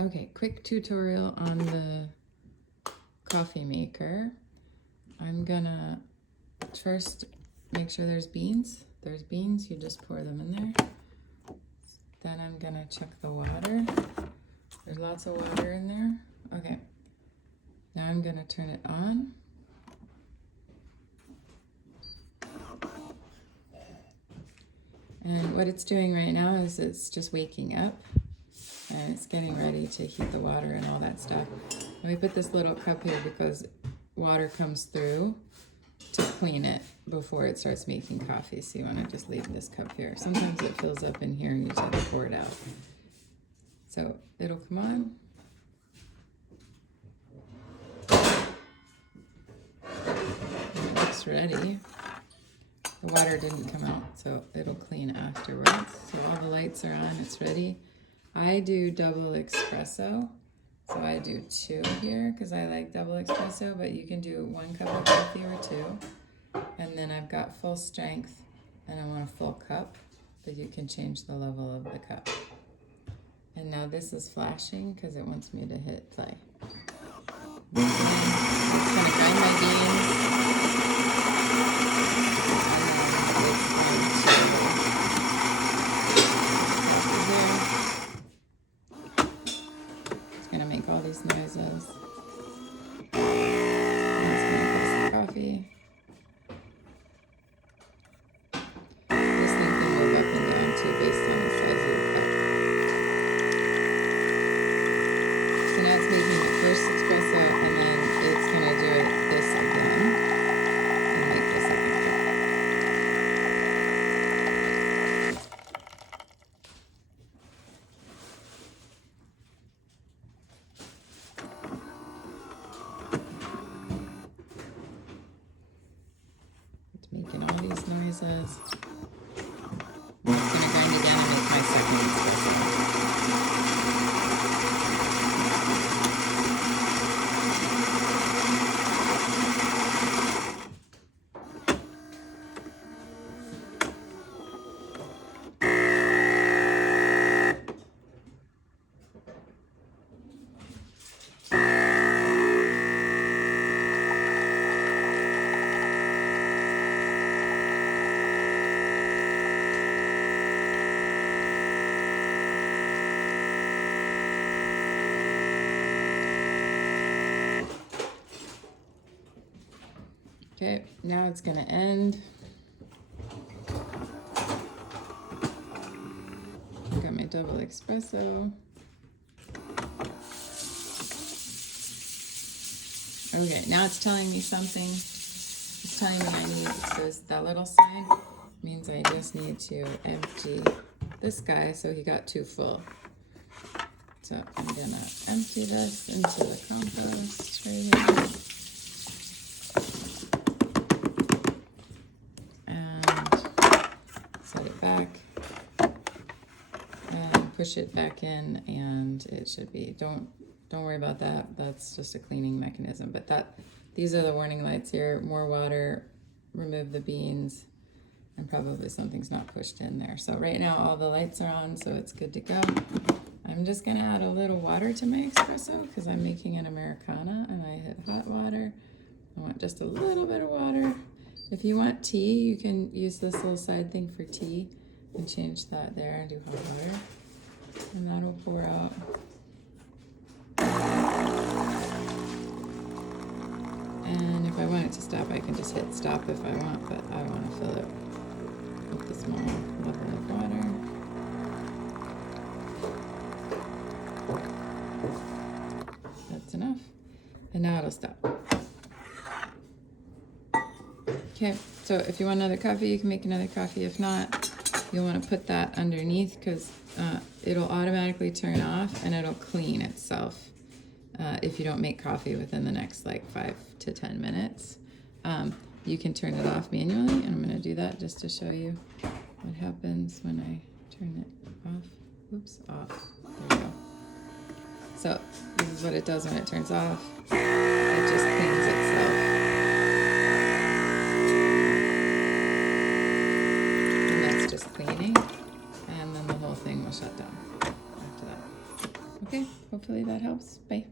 Okay, quick tutorial on the coffee maker. I'm gonna first make sure there's beans. There's beans, you just pour them in there. Then I'm gonna check the water. There's lots of water in there. Okay, now I'm gonna turn it on. And what it's doing right now is it's just waking up and it's getting ready to heat the water and all that stuff. And we put this little cup here because water comes through to clean it before it starts making coffee. So you want to just leave this cup here. Sometimes it fills up in here and you just have to pour it out. So it'll come on. And it looks ready. The water didn't come out, so it'll clean afterwards. So all the lights are on, it's ready. I do double espresso, so I do 2 here because I like double espresso, but you can do 1 cup of coffee or 2. And then I've got full strength and I want a full cup, but you can change the level of the cup. And now this is flashing because it wants me to hit play. I'm just gonna grind my beans. All these noises. That's gonna fix the coffee. This thing can move up and down too based on the size of the cup. So now it's making the first espresso and then it's gonna do this again and make the second cup. Making all these noises. I'm just going to grind again and make my second espresso. Okay, now it's gonna end. I got my double espresso. Okay, now it's telling me something. It's telling me I need, it says that little sign means I just need to empty this guy so he got too full. So I'm gonna empty this into the compost right here. Set it back and push it back in and it should be, don't worry about that. That's just a cleaning mechanism, but these are the warning lights here. More water, remove the beans, and probably something's not pushed in there. So right now all the lights are on, so it's good to go. I'm just gonna add a little water to my espresso because I'm making an Americano and I hit hot water. I want just a little bit of water. If you want tea, you can use this little side thing for tea and change that there and do hot water. And that'll pour out. And if I want it to stop, I can just hit stop if I want, but I want to fill it with a small level of water. That's enough. And now it'll stop. Okay, so if you want another coffee, you can make another coffee. If not, you'll want to put that underneath because it'll automatically turn off and it'll clean itself if you don't make coffee within the next like 5 to 10 minutes. You can turn it off manually, and I'm going to do that just to show you what happens when I turn it off. Oops, off. There we go. So this is what it does when it turns off. It just cleans itself. Cleaning, and then the whole thing will shut down after that. Okay, hopefully that helps. Bye.